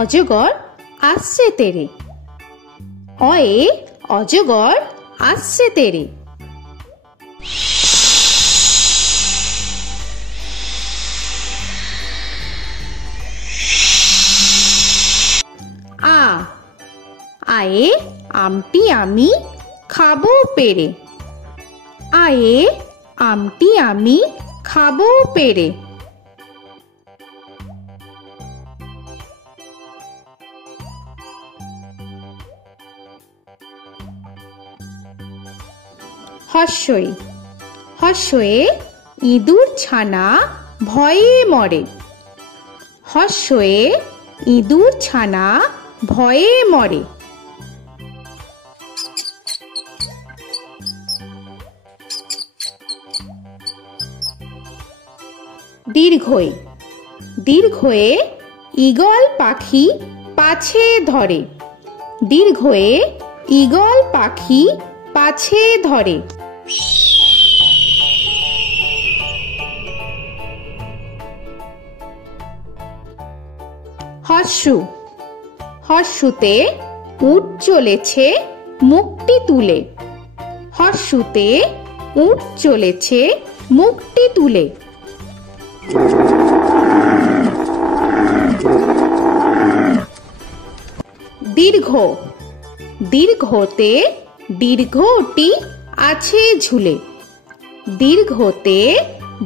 অজগর আসছে তেরে। অয়ে অজগর আসছে তেরে। আ আয়ে আমটি আমি খাবো পেরে। আয়ে আমটি আমি খাবো পেরে। হর্ষই হর্ষয়ে ইঁদুর ছানা ভয়ে মরে। হর্ষয়ে ইঁদুর ছানা ভয়ে মরে। দীর্ঘই দীর্ঘয়ে ঈগল পাখি পাছে ধরে। দীর্ঘয়ে ঈগল পাখি পাছে ধরে। হর্ষু হর্ষুতে উট চলেছে মুখটি তুলে। হর্ষুতে উট চলেছে মুখটি তুলে। দীর্ঘ দীর্ঘতে দীর্ঘটি আছে ঝুলে। দীর্ঘতে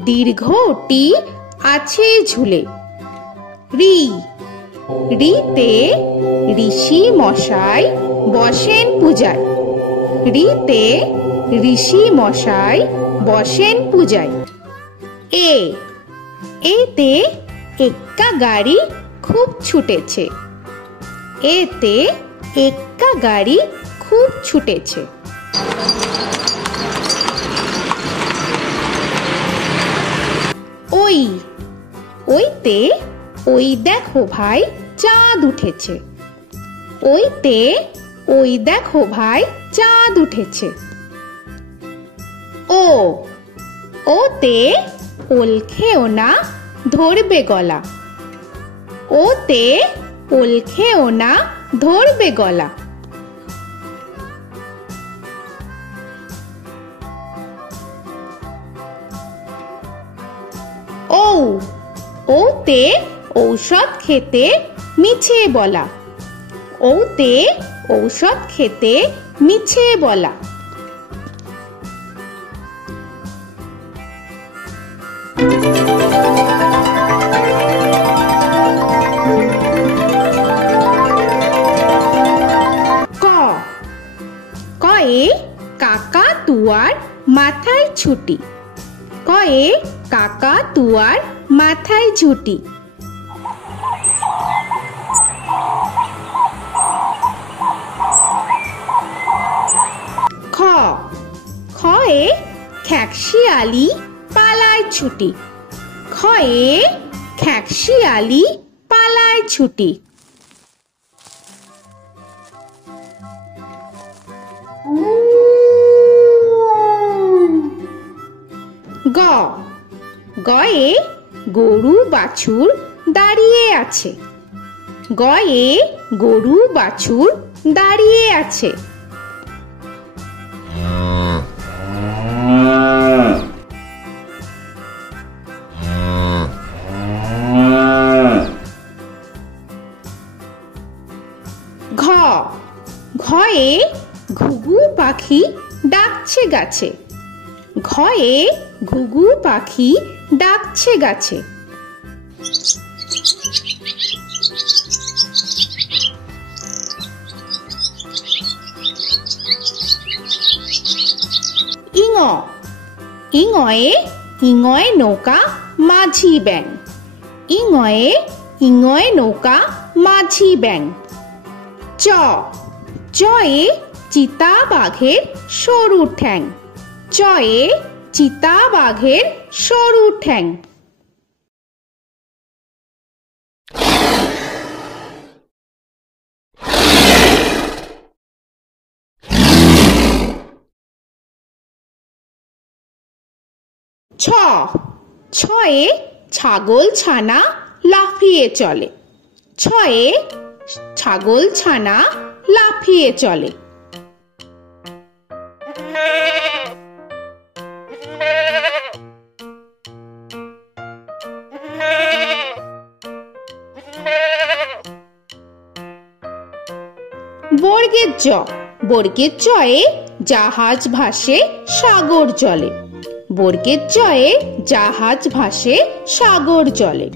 দীর্ঘটি আছে ঝুলে। রি রিতে ঋষি মশাই বসেন পূজায়। রিতে ঋষি মশাই বসেন পূজায়। এ এতে এক্কা গাড়ি খুব ছুটেছে। এতে এক্কা গাড়ি খুব ছুটেছে। ওই ওইতে ওই দেখো ভাই চাঁদ উঠেছে। ওইতে ওই দেখো ভাই চাঁদ উঠেছে। ও ওতে ওল খেও না ধরবে গলা। ওতে ওল খেও না ধরবে গলা। ও ওতে ঔষধ খেতে মিছে বলা। ওতে ঔষধ খেতে মিছে বলা। ক কয়ে কাকা তুয়ার মাথায় ছুটি। কয়ে কাকা তুয়ার মাথায় ঝুটি। খ খয়ে খ্যাকশিয়ালি পালায় ছুটি। খয়ে খ্যাকশিয়ালি পালায় ছুটি। গ গয়ে গরু বাছুর দাঁড়িয়ে আছে। গয়ে গরু বাছুর দাঁড়িয়ে আছে। ঘ ঘয়ে ঘুঘু পাখি ডাকছে গাছে। ঘয়ে ঘুঘু পাখি ডাকছে গাছে। ইঙ ইঙয়ে ইঙয়ে নৌকা মাঝি ব্যাং। ইঙয়ে ইঙয়ে নৌকা মাঝি ব্যাং। চ চয়ে চিতা বাঘের সরু ঠ্যাং। চয়ে চিতা বাঘের সরু ঠ্যাং। ছ ছয়ে ছাগল ছানা লাফিয়ে চলে। ছয়ে ছাগল ছানা লাফিয়ে চলে। বর্গের জ, বর্গের জয়ে জাহাজ ভাসে সাগর জলে। বর্গের জয়ে জাহাজ ভাসে সাগর জলে।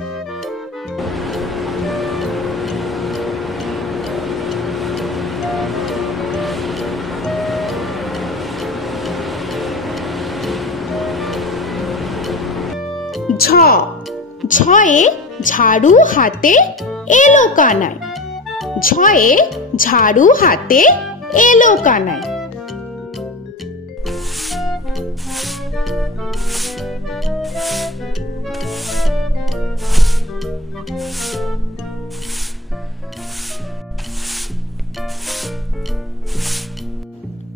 ঝ, ঝয়ে ঝাড়ু হাতে এলো কানাই। ঝয়ে ঝাড়ু হাতে এলো কানাই।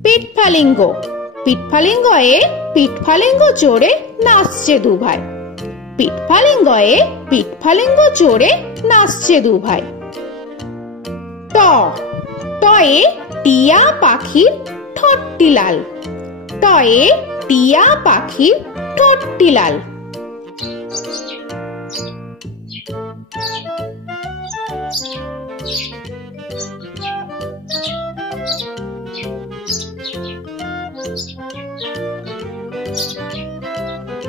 পিঠফালিঙ্গ, পিঠফালিঙ্গয়ে পিঠফালিঙ্গ চড়ে নাচছে দুভাই। পিঠফালিঙ্গয়ে পিঠফালিঙ্গ চড়ে নাচছে দুভাই। ট, টয়ে টিয়া পাখির ঠোঁটটি লাল। টয়ে টিয়া পাখির ঠোঁটটি লাল।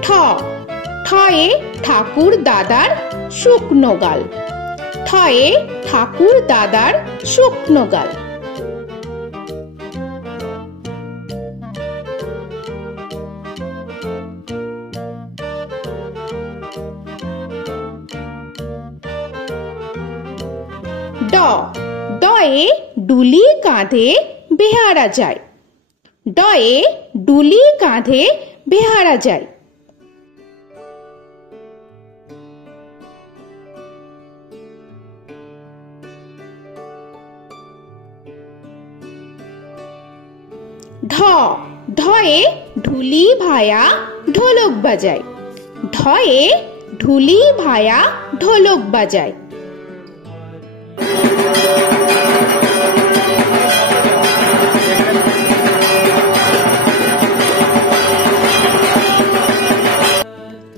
ঠ, ঠয়ে ঠাকুর দাদার শুকনো গাল। ঠয়ে ঠাকুর দাদার শুকনো গাল। ড, ডয়ে ডুলি কাঁধে বেহারা যায়। ডয়ে ডুলি কাঁধে বেহারা যায়। ঢ, ঢয়ে ঢুলি ভায়া ঢোলক বাজায়। ঢয়ে ঢুলি ভায়া ঢোলক বাজায়।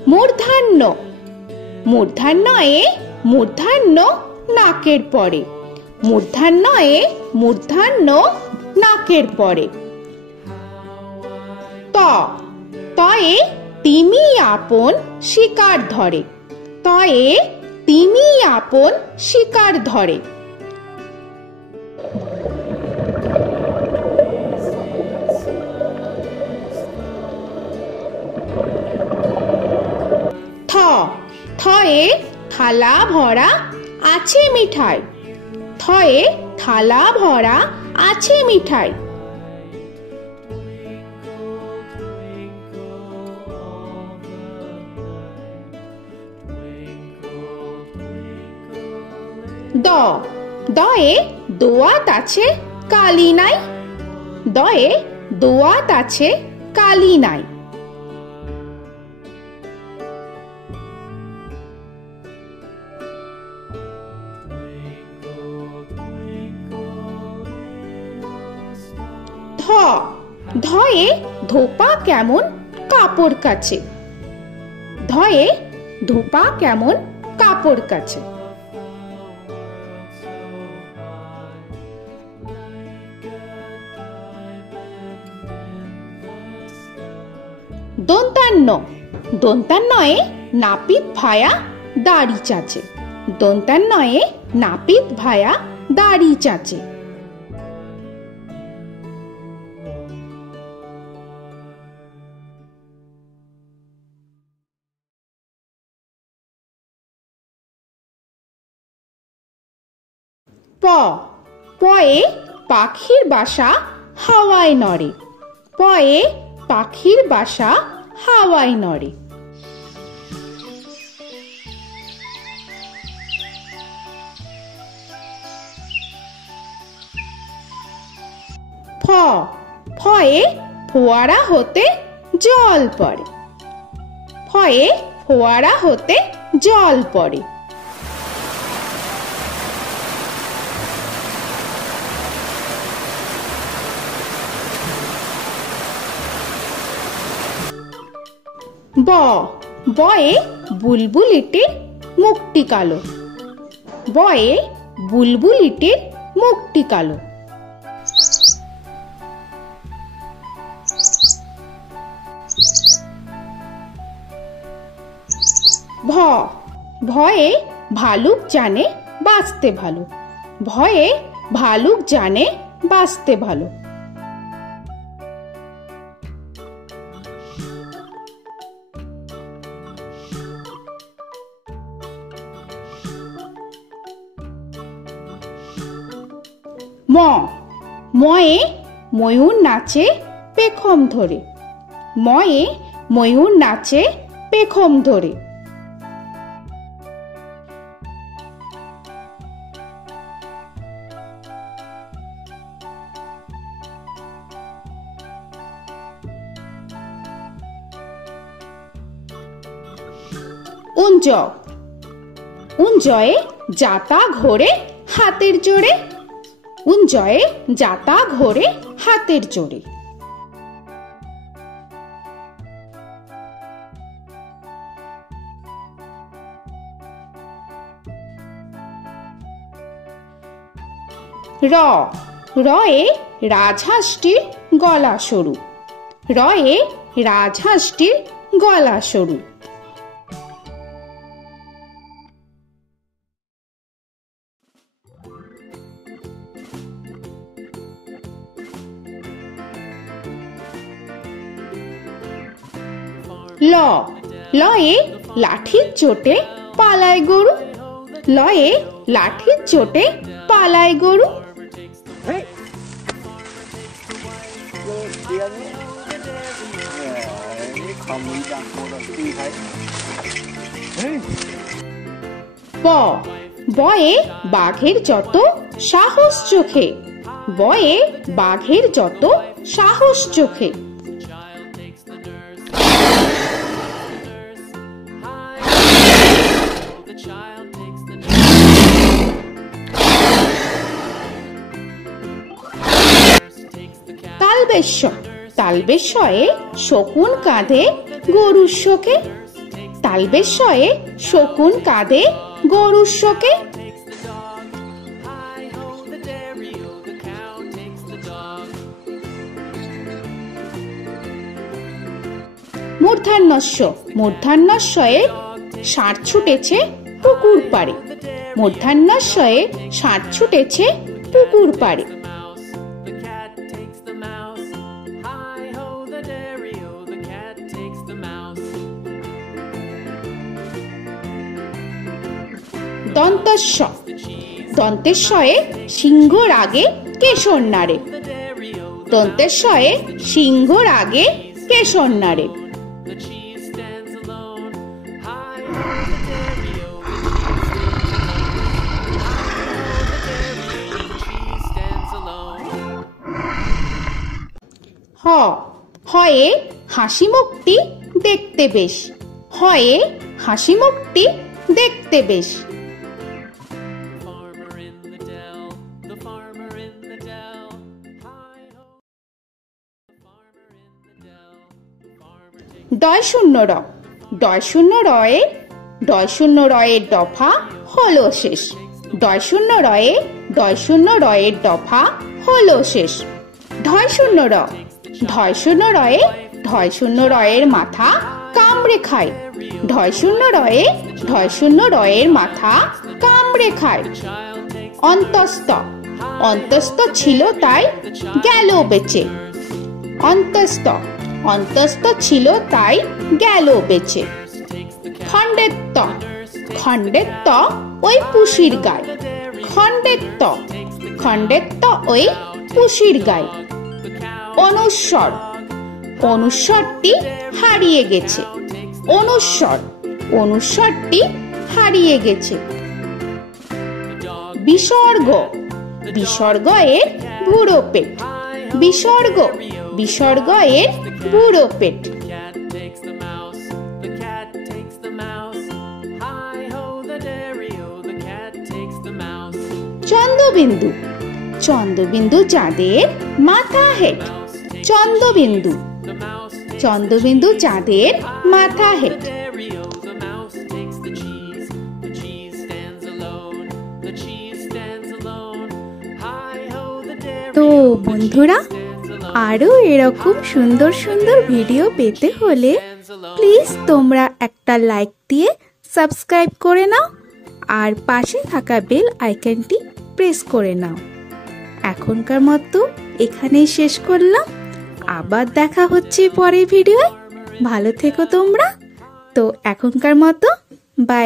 মূর্ধন্য, মূর্ধন্যয়ে মূর্ধন্য নাকের পরে। মূর্ধন্যয়ে মূর্ধন্য নাকের পরে। ত, তয়ে তিমি আপন শিকার ধরে। তয়ে তিমি আপন শিকার ধরে। থ, থয়ে থালা ভরা আছে মিঠাই। থয়ে থালা ভরা আছে মিঠাই। দ, দয়ে দোয়াত আছে কালি নাই। দয়ে দোয়াত আছে কালি নাই। ধ, ধয়ে ধোপা কেমন কাপড় কাছে। ধয়ে ধোপা কেমন কাপড় কাছে। দন্তান্ন, দন্তান্নয়ে নাপিত ভায়া দাড়ি চাচে। দন্তান্নয়ে নাপিত ভায়া দাড়ি চাচে। প, পয়ে পাখির বাসা হাওয়ায় নড়ে। পয়ে পাখির বাসা হাওয়ায় নড়ে। ফ, ফয়ে ফোয়ারা হতে জল পড়ে। ফয়ে ফোয়ারা হতে জল পড়ে। ব বয়ে বুলবুলিটির মুখটি কালো। বয়ে বুলবুলিটির মুখটি কালো। ভ ভয়ে ভালুক জানে বাঁচতে ভালো। ভয়ে ভালুক জানে বাঁচতে ভালো। ম ময়ে ময়ূর নাচে পেখম ধরে। ময়ে ময়ূর নাচে পেখম ধরে। উঞ্জ উঞ্জয়ে যাতা ঘোরে হাতের জোরে। উঞ্জয়ে যাতা ঘোরে হাতের জোরে। র রয়ে রাজহাঁসটির গলা সরু। রয়ে রাজহাঁসটির গলা সরু। ল লয়ে লাঠির চোটে পালায় গরু। লয়ে লাঠির চোটে পালায় গরু। ব বয়ে বাঘের যত সাহস চোখে। বয়ে বাঘের যত সাহস চোখে। তালবেশ্য তালবেশ্যয়ে শকুন কাঁধে গরুর শোকে। তালবেশ্যয়ে শকুন কাঁধে গরুর শোকে। মূর্ধন্যস্য মূর্ধন্যস্বয়ে ষাঁড় ছুটেছে পুকুর পাড়ে। মূর্ধন্যস্বয়ে ষাঁড় ছুটেছে পুকুর পাড়ে। দন্তস্ব দন্তেশ্বয়ে সিংহর আগে কেশর নাড়ে। দন্তেশ্বয়ে সিংহর আগে কেশর নাড়ে। হ হয়ে হাসি মুখটি দেখতে বেশ। হয়ে হাসি মুখটি দেখতে বেশ। ডয় শূন্য র ডয় শূন্য রয়ে ডয় শূন্য রয়ের দফা হলো শেষ। ডয় শূন্য রয়ে ডয় শূন্য রয়ের দফা হলো শেষ। ঢয় শূন্য র ঢয় শূন্য রয়ে ঢয় শূন্য রয়ের মাথা কামড়ে খায়। ঢয় শূন্য রয়ে ঢয় শূন্য রয়ের মাথা কামড়ে খায়। অন্তস্থ অন্তস্থ ছিল তাই গেল বেঁচে। অন্তস্থ অন্তস্থ ছিল তাই গেল বেঁচে। খণ্ডেত্ব খণ্ডেত্ব ওই পুষির গায়। খণ্ডেত্ব খণ্ডেত্ব ওই পুষির গায়। অনুস্বর অনুস্বরটি হারিয়ে গেছে। অনুস্বর অনুস্বরটি হারিয়ে গেছে। বিসর্গ বিসর্গ এর বুড়ো পেট। বিসর্গ বিসর্গ এর বুড়ো পেট। চন্দ্রবিন্দু চন্দ্রবিন্দু চাঁদের মাথা হেট। চন্দ্রবিন্দু চন্দ্রবিন্দু চাঁদের মাথা হেট। তো বন্ধুরা, আরো এরকম সুন্দর সুন্দর ভিডিও পেতে হলে প্লিজ তোমরা একটা লাইক দিয়ে সাবস্ক্রাইব করে নাও আর পাশে থাকা বেল আইকনটি প্রেস করে নাও। এখনকার মতো এখানেই শেষ করলাম, আবার দেখা হচ্ছে পরের ভিডিওয়। ভালো থেকো তোমরা। তো এখনকার মতো বাই।